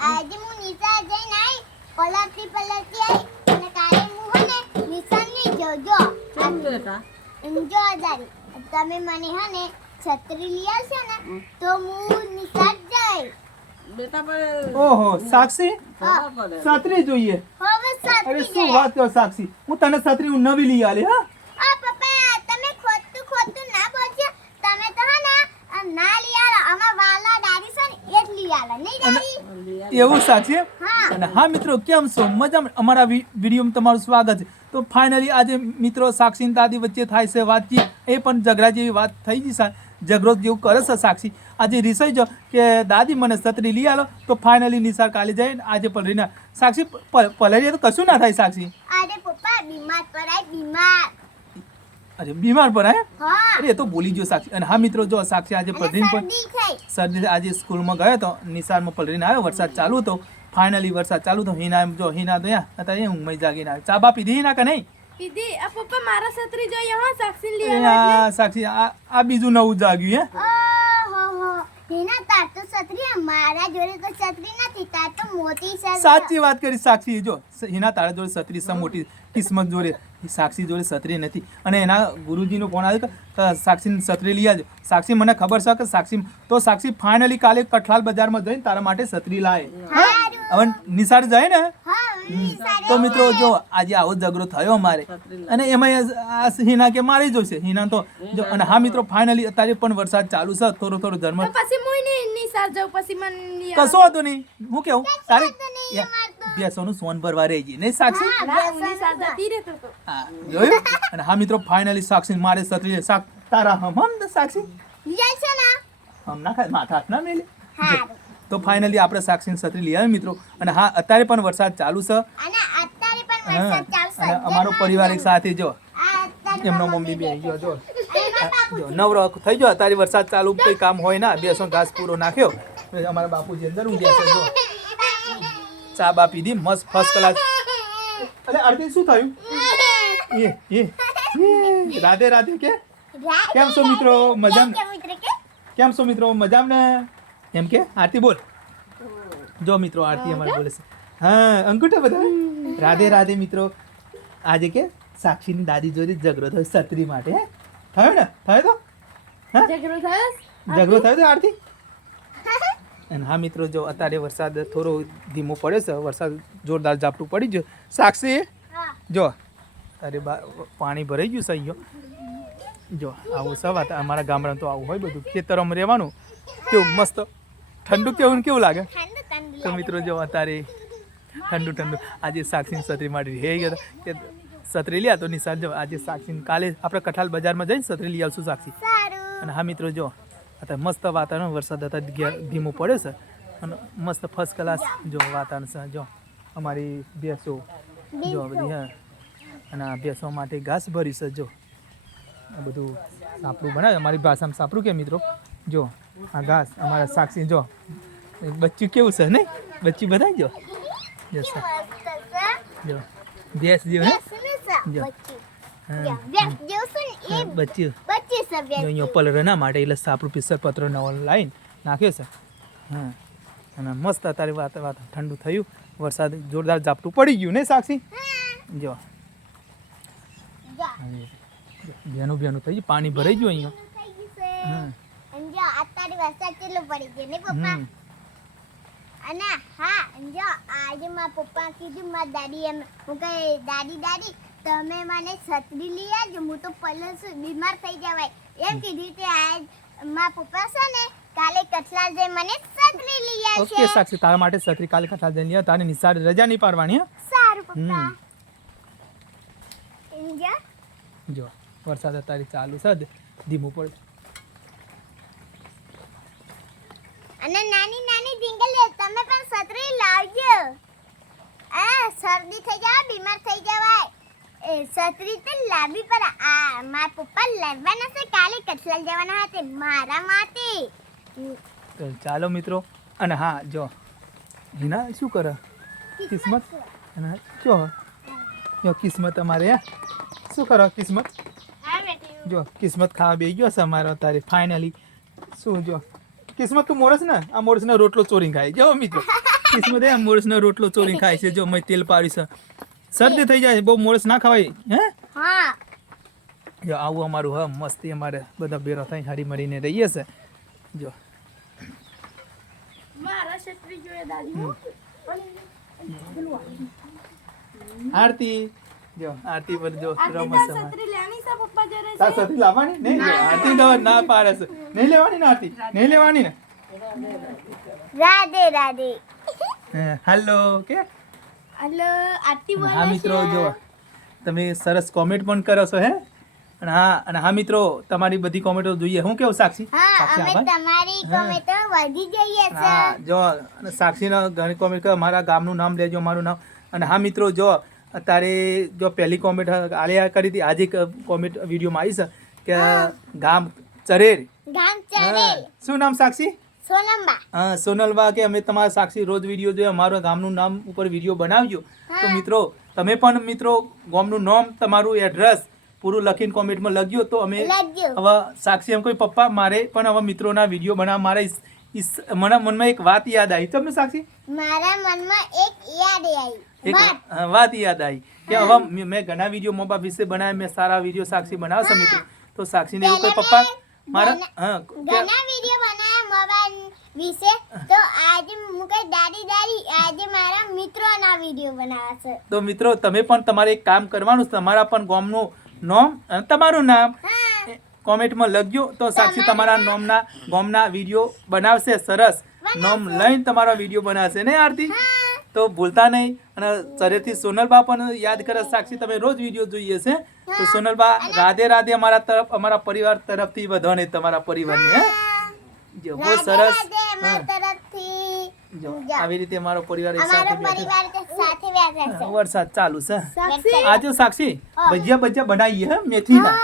આજે હું નિશા જઈને આવી પલટતી પલટતી આવી અને કાલે હું હને ને નિશાની જોજો કેમ બેટા જો આજારી તમે મને હને છત્રી લઈ આવશો ને તો હું નિશા જઈ બેટા પર ઓહો સાક્ષી? છત્રી જોઈએ. હવે અરે શું વાત કરો સાક્ષી? હું તને છત્રી હું નવી લઈ આલી હા? આ પપ્પા તમે ખોટું ખોટું ના બોલજો તમે તો હે ને ના લઈ આલો અમાર વાલા દાદી છે ને એ જ લઈ આલો નહીં એવું સાક્ષી અને હા મિત્રો, કેમ છો? મજામાં? અમારા વિડીયોમાં તમારું સ્વાગત છે. તો ફાઇનલી આજે મિત્રો સાક્ષી દાદી વચ્ચે થાય છે વાતચીત. એ પણ ઝઘડા જેવી વાત થઈ ગઈ છે ઝઘડો જેવું કરે છે સાક્ષી. આજે રિસાઈ જો કે દાદી મને છત્રી લઈ આલો, તો ફાઇનલી નિસાર કાલે જાય ને આજે પલરીને સાક્ષી, પ- પલરીએ તો કશું ના થાય સાક્ષી? અરે પપ્પા, બીમાર પડાય, બીમાર. અરે બીમાર પડાય હા? અરે એ તો બોલી ગયો સાક્ષી. અને હા મિત્રો જો સાક્ષી આજે પલરીન પણ શરદી આજે સ્કૂલમાં ગયો હતો નિશાળમાં પલરીને આવ્યો વરસાદ ચાલુ હતો. ફાઇનલી વરસાદ ચાલુ હતો હિના જો હિના તો અત્યારે ઊંઘમાં જાગીને આવ્યો. ચાબા પીધી હિના કે નહીં? દીદી આ પપ્પા મારા છત્રી જોઈએ હા સાક્ષી લઈ આ સાક્ષી આ આ બીજું નવું જાગ્યું હે? હિના તાર તો છત્રી મારા જોડે તો છત્રી નથી તાર તો મોટી સાચી વાત કરી સાક્ષી જો હિના તારા જોડે છત્રી સમ મોટી. કિસ્મત જોડે સાક્ષી જોડે સત્રી નથી. અને એના ગુરુજીનો ફોન આવ્યો કે સાક્ષી સત્રી લઈ આવજો. સાક્ષી મને ખબર છે કે સાક્ષી તો સાક્ષી ફાઇનલી કાલે કઠલાલ બજારમાં જઈને તારા માટે સત્રી લાવે. હવે નિશાળ જાય ને તો મિત્રો જો આજે આવો ઝઘડો થયો મારે અને એમાં આ હિના કે મારી જોશે. હિના તો જો અને હા મિત્રો ફાઇનલી અત્યારે પણ વરસાદ ચાલુ છે. થોડો થોડો ધર્મ કશો હતો નહીં. હું કેવું? તારે બેસવાનું સોન ભરવા રહી ગઈ. નહીં સાક્ષી? ના, હું નિસાર જતી રહેતો તો હા જોયું? અને હા મિત્રો ફાઇનલી સાક્ષી મારે સત્રી. સાક તારા હમ હમ સાક્ષી? જાય હમ ના ખાય માથા હાથ ના મેલે તો ફાઇનલી આપણે સાક્ષીની છત્રી લઈ આવ્યા મિત્રો. અને હા અત્યારે પણ વરસાદ ચાલુ છે. અને અને અમારો પરિવાર એક સાથે જો. એમનો મમ્મી બે ગયો જો. અને નવરો થઈ ગયો અત્યારે વરસાદ ચાલુ કંઈ કામ હોય ના બેસો ઘાસ પૂરો નાખ્યો. અમારા બાપુજી અંદર ઊંઘ્યા છે જો. ચા બા પીધી મસ્ત ફર્સ્ટ ક્લાસ અરે આરતી શું થયું? એ એ રાધે રાધે કે? કેમ છો મિત્રો? મજા કેમ કેમ છો મિત્રો? મજામ ને? એમ કે? આરતી બોલ. જો મિત્રો આરતી અમારે બોલે છે. હા અંકુટા બધા. રાધે રાધે મિત્રો. આજે કે સાક્ષીની દાદી જોડે ઝઘડો થયો છત્રી માટે હે? થયો ને? થયો તો? હા? ઝઘડો થયો ઝઘડો થયો તો આરતી? અને હા મિત્રો જો અત્યારે વરસાદ થોડો ધીમો પડ્યો છે વરસાદ જોરદાર ઝાપટું પડી ગયું. સાક્ષી જો. અરે બા પાણી ભરાઈ ગયું છે અહીંયા. જો આવું સવાત અમારા ગામડામાં તો આવું હોય બધું. ખેતરોમાં રહેવાનું. કેવું મસ્ત. ઠંડુ કેવું ને કેવું લાગે? તો મિત્રો જો અત્યારે ઠંડુ ઠંડુ આજે સાક્ષી સત્રી માટે હે ગયા કે સત્રી લ્યા તો નિશાન જો આજે સાક્ષી કાલે આપણે કઠાલ બજારમાં જઈને સત્રી લઈ આવશું સાક્ષી. અને હા મિત્રો જો અત્યારે મસ્ત વાતાવરણ વરસાદ હતા ધીમો પડે છે. અને મસ્ત ફર્સ્ટ ક્લાસ જો વાતાવરણ છે. જો અમારી ભેંસો જો બધી હા. અને આ ભેંસો માટે ઘાસ ભરી છે જો. આ બધું સાપડું બનાવે. અમારી ભાષામાં સાપડું કે મિત્રો? જો આ ઘાસ અમારા સાક્ષી જો બચ્ચું કેવું છે નહીં? બચ્ચું બધાય જો જો સા- જો. ભેંસ જેવું હે. જો. બચ્ચું. હા જેવું છે ને અહીંયા માટે એટલે સાપડું પિસ્સર પત્ર નવો લાવીને નાખ્યો છે. હા. અને મસ્ત અત્યારે વાત વાત ઠંડુ થયું. વરસાદ જોરદાર ઝાપટું પડી ગયું ને સાક્ષી? જો. ભેનું બેનું બેનું થઈ ગયું. પાણી ભરાઈ ગયું અહીંયા. હમ. અને હા જો આજે મારા પપ્પા કીધું મારા દાદી એમ હું કહે દાદી દાદી તમે મને છત્રી લઈ આવજો હું તો પલસ બીમાર થઈ જવાય. એમ કીધી તે આજ મારા પપ્પા છે ને કાલે કઠલાલ જઈ મને છત્રી લઈ ઓકે આવશે. સાક્ષી તારા માટે છત્રી કાલે કઠા જઈ લઈ તારે નિસાર રજા નહીં પાડવાની હે? સારું પપ્પા. જો. વરસાદ અત્યારે ચાલુ છે ધીમું પડે. અને નાની નાની જિંગલ તમે પણ છત્રી લાવજો. આ શરદી થઈ જાય બીમાર થઈ જવાય. એ છત્રી તો લાવી પર આ મારા પપ્પા લાવવાના છે કાલે કઠલાલ જવાના હતા મારા માટે. તો ચાલો મિત્રો અને હા જો. હિના શું કરે? કિસ્મત અને જો. જો કિસ્મત અમારે શું કરો કિસ્મત? જો કિસ્મત ખાવા બે ગયો છે અમારો તારી ફાઇનલી શું જો? કિસ્મત તું મોરસ ને? આ મોરસ નો રોટલો ચોરી ખાય. જો મિત્રો કિસ્મત આ મોરસ નો રોટલો ચોરી ખાય છે જો મેં તેલ પાડી છે. શરદી થઈ જાય બહુ મોરસ ના ખવાય હે? હા. જો આવું અમારું હા મસ્તી અમારે બધા ભેરા થઈ હારી મળીને રહીએ છે. જો. આરતી. જો આરતી પર જો રમસ તાર છત્રી લેવાની છે? પપ્પા જોડે તાર સાથે લાવવાની? નહીં આરતી તો ના પાડે છે. નહીં લેવાની ને આરતી? નહીં લેવાની ને? રાધે રાધે. હાલો કે? હલો આરતી બોલે હા મિત્રો જો તમે સરસ કોમેન્ટ પણ કરો છો હે? અને હા અને હા મિત્રો તમારી બધી કોમેન્ટો જોઈએ. હું કેવું સાક્ષી? હા સાક્ષી અમે તમારી હા. કોમેન્ટો વધી જઈએ છે. જો અને સાક્ષીના ઘણી કોમેન્ટ કરો મારા ગામનું નામ લેજો મારું નામ. અને હા મિત્રો જો અત્યારે જો પહેલી કોમેન્ટ આલિયા કરી હતી આજે કોમેન્ટ વિડીયોમાં આવી છે કે ગામ ચરેર. શું નામ સાક્ષી? સોનલબા. હા સોનલબા કે અમે તમારા સાક્ષી રોજ વીડિયો જોઈએ અમારા ગામનું નામ ઉપર વીડિયો બનાવજો. તો મિત્રો તમે પણ મિત્રો ગામનું નામ તમારું એડ્રેસ પૂરું લખીને કોમેન્ટમાં લખજો. તો અમે હવે સાક્ષી એમ કોઈ પપ્પા મારે પણ હવે મિત્રોના વીડિયો બનાવવા મારે મને મનમાં એક વાત યાદ આવી. તમને સાક્ષી? મારા મનમાં એક યાદ આવી. એક વાત. યાદ આવી કે હવે મેં- ઘણા વીડિયો મોબા વિશે બનાવ્યા મેં સારા વીડિયો સાક્ષી બનાવશે મિત્રો. તો સાક્ષીને એવું કોઈ પપ્પા મારા હા ઘણા વીડિયો બનાવ્યા મોબા વિશે. તો આજે હું કઈ દાદી દાદી આજે મારા મિત્રોના વીડિયો બનાવશે. તો મિત્રો તમે પણ તમારે એક કામ કરવાનું તમારા પણ ગામનું નામ અને તમારું નામ. કોમેન્ટમાં લખજો તો સાક્ષી તમારા નોમના ગોમના વીડિયો બનાવશે. સરસ. નોમ લઈને તમારો વીડિયો બનાવશે. ને આરતી? તો ભૂલતા નહીં. અને ચરેથી સોનલબા પણ યાદ કરે સાક્ષી તમે રોજ વીડિયો જોઈએ છે. તો સોનલબા રાધે રાધે અમારા તરફ અમારા પરિવાર તરફથી બધાને તમારા પરિવારને હે? જો બહુ સરસ. જો આવી રીતે અમારો પરિવાર સાથે વરસાદ ચાલુ છે. આજે સાક્ષી ભજીયા ભજીયા બનાવીએ હે મેથીના?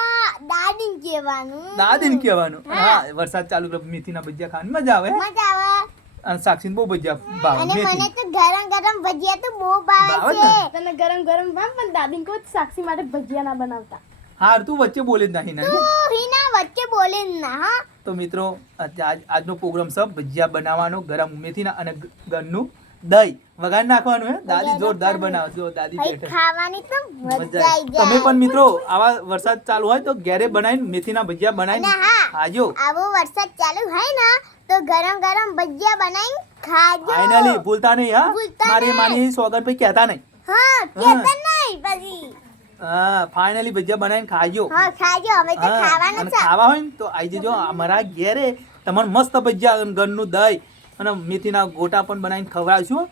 કહેવાનું. દાદીને કહેવાનું. હા. વરસાદ ચાલુ મેથીના ભજીયા ખાવાની મજા આવે મજા આવે. અને સાક્ષી બહુ ભજીયા ભાવે અને મને તો ગરમ ગરમ ભજીયા તો બહુ ભાવે છે. તને ગરમ ગરમ ભાવ પણ દાદીને કહું સાક્ષી માટે ભજીયા ના બનાવતા. હાર તું વચ્ચે બોલે જ નહીં તું હીના વચ્ચે બોલે જ ના હા. તો મિત્રો આજ આજ- આજનો પ્રોગ્રામ સબ ભજીયા બનાવવાનો ગરમ મેથીના અને ઘરનું દહીં વગાડી નાખવાનું હે? દાદી જોરદાર બનાવે દાદી બેઠે. ખાવાની તો મજા આવી. જાય. તમે પણ મિત્રો આવા વરસાદ ચાલુ હોય તો ઘરે બનાવીને મેથીના ભજીયા બનાવીને ખાજો. આવો વરસાદ ચાલુ હોય ને તો ગરમ ગરમ ભજીયા બનાવીને ખાજો. ફાઇનલી ભૂલતા નહીં હા? મારી. માની સોગન ભાઈ કહેતા નહીં. હા કેતા નહીં પછી. હા ફાઇનલી ભજીયા બનાવીને ખાજો. હા ખાજો. હવે તો ખાવાનું છે. ખાવા હોય ને તો આવી જજો અમારા ઘેરે. તમને મસ્ત ભજીયા ઘરનું દહીં. અને મેથીના ગોટા પણ બનાવીને ખવડાવશું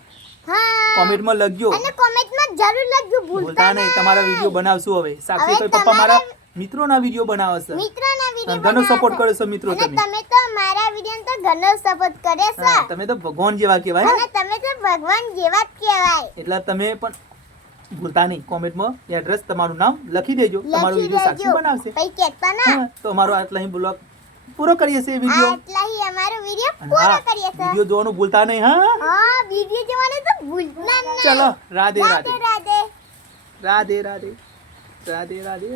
કોમેન્ટમાં લખજો. અને કોમેન્ટમાં જરૂર લખજો ભૂલતા નહીં તમારા વીડિયો બનાવશું હવે. સાક્ષી હવે પપ્પા મારા મિત્રોના વીડિયો બનાવે છે. મિત્રોના વીડિયો ઘણો સપોર્ટ કરે છે મિત્રો તમે. તમે તો મારા વીડિયો તો ઘણો સપોર્ટ કરે છે. તમે તો ભગવાન જેવા કહેવાય અને તમે તો ભગવાન જેવા જ કહેવાય. એટલે તમે પણ ભૂલતા નહીં. કોમેન્ટમાં એડ્રેસ તમારું નામ લખી દેજો. તમારો વીડિયો સાક્ષી બનાવશે. પછી કહેતા ના. તો અમારો આટલા અહીં બ્લોગ પૂરો કરીએ છીએ વિડિયો આટલા હી અમારો વિડિયો પૂરો કરીએ છીએ વિડિયો જોવાનું ભૂલતા નહીં હા? હા વિડિયો જોવાનું તો ભૂલતા ચલો રાધે. રાધે રાધે. રાધે રાધે. રાધે રાધે.